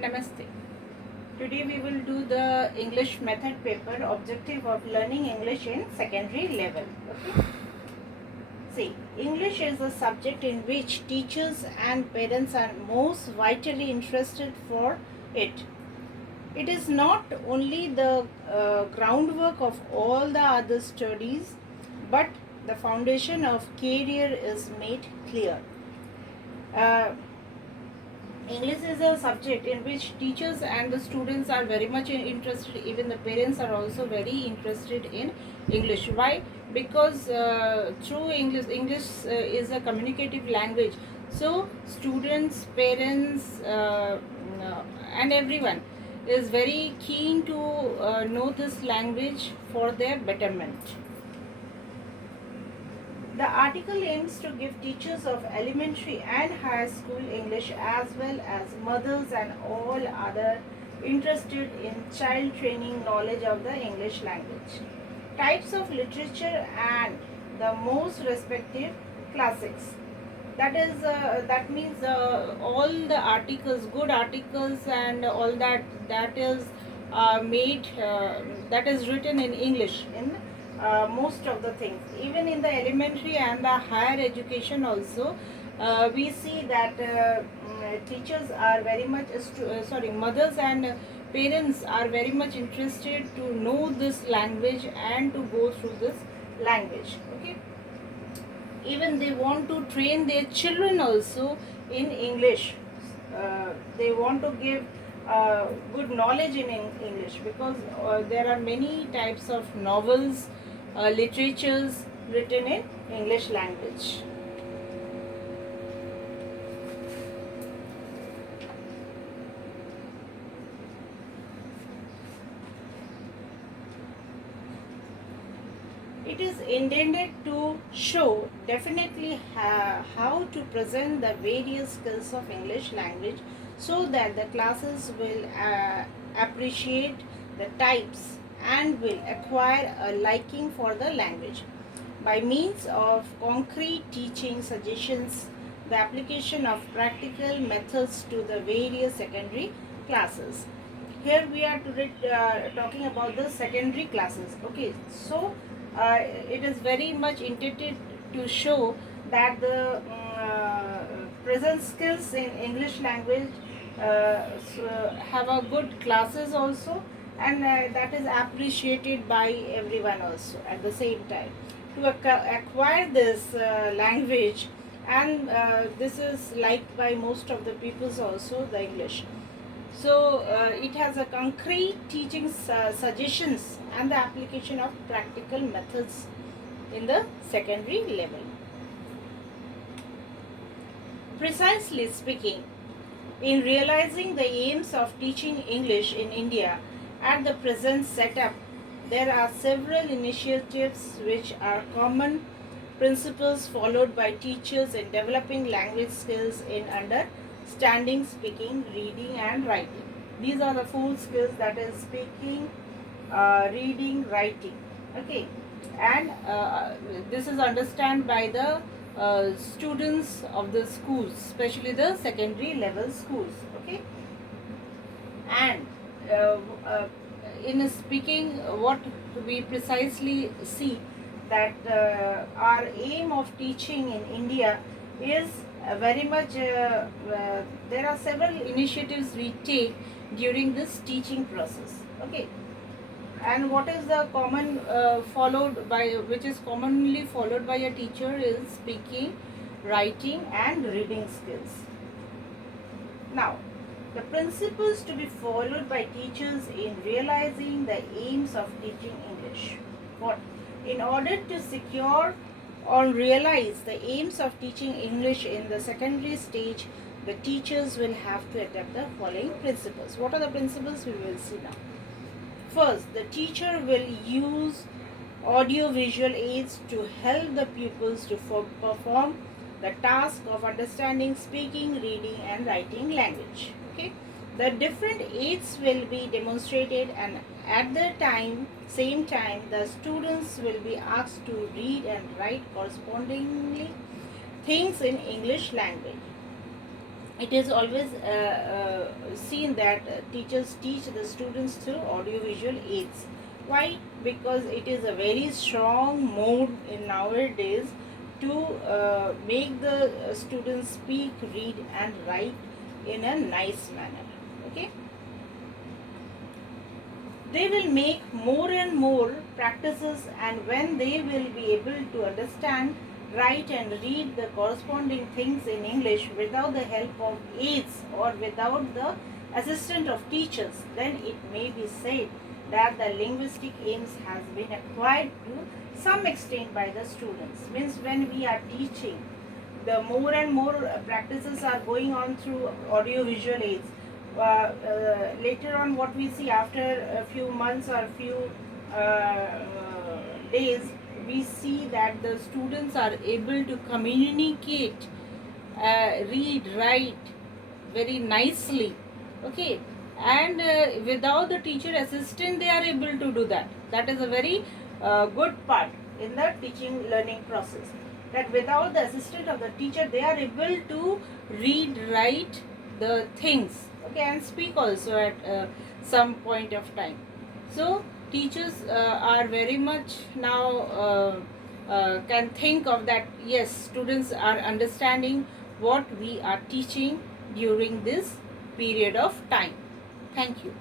Namaste. Today we will do the English method paper, objective of learning English in secondary level. Okay. See, English is a subject in which teachers and parents are most vitally interested for it. It is not only the groundwork of all the other studies, but the foundation of career is made clear. Uh, English is a subject in which teachers and the students are very much interested. Even the parents are also very interested in English. Why? Because through English is a communicative language. So students, parents, and everyone is very keen to know this language for their betterment. The article aims to give teachers of elementary and high school English as well as mothers and all other interested in child training knowledge of the English language. Types of literature and the most respective classics. That means all the articles, good articles, and all that is made that is written in English in most of the things. Even in the elementary and the higher education also, we see that teachers are very much mothers and parents are very much interested to know this language and to go through this language. Okay. Even they want to train their children also in English. They want to give good knowledge in English, because there are many types of novels, literatures written in English language. It is intended to show definitely how to present the various skills of English language, so that the classes will appreciate the types and will acquire a liking for the language. By means of concrete teaching suggestions, the application of practical methods to the various secondary classes. Here we are today talking about the secondary classes. Okay, so it is very much intended to show that the present skills in English language have a good classes also, and that is appreciated by everyone also at the same time. To acquire this language, and this is liked by most of the peoples also, the English. So it has a concrete teaching suggestions and the application of practical methods in the secondary level. Precisely speaking, in realizing the aims of teaching English in India at the present setup, there are several initiatives which are common principles followed by teachers in developing language skills in understanding, speaking, reading, and writing. These are the 4 skills, that is speaking, reading, writing. Okay, and this is understood by the students of the schools, especially the secondary level schools. Okay, and in speaking, what we precisely see that our aim of teaching in India is very much there are several initiatives we take during this teaching process. Okay, and what is the common followed by, which is commonly followed by a teacher, is speaking, writing, and reading skills. Now, the principles to be followed by teachers in realizing the aims of teaching English. What? In order to secure or realize the aims of teaching English in the secondary stage, the teachers will have to adopt the following principles. What are the principles? We will see now. First, the teacher will use audio-visual aids to help the pupils to perform the task of understanding, speaking, reading, and writing language. Okay, the different aids will be demonstrated, and at the same time, the students will be asked to read and write correspondingly things in English language. It is always seen that teachers teach the students through audiovisual aids. Why? Because it is a very strong mode in nowadays to make the students speak, read and write in a nice manner. Okay, they will make more and more practices, and when they will be able to understand, write and read the corresponding things in English without the help of aids or without the assistance of teachers, then it may be said that the linguistic aims has been acquired to some extent by the students. Means when we are teaching, the more and more practices are going on through audio visual aids. Later on, what we see after a few months or few days, we see that the students are able to communicate, read, write very nicely. Okay, and without the teacher assistant, they are able to do that. That is a very good part in the teaching learning process. That without the assistance of the teacher, they are able to read, write the things. Okay, and speak also at some point of time. So teachers are very much now can think of that. Yes, students are understanding what we are teaching during this period of time. Thank you.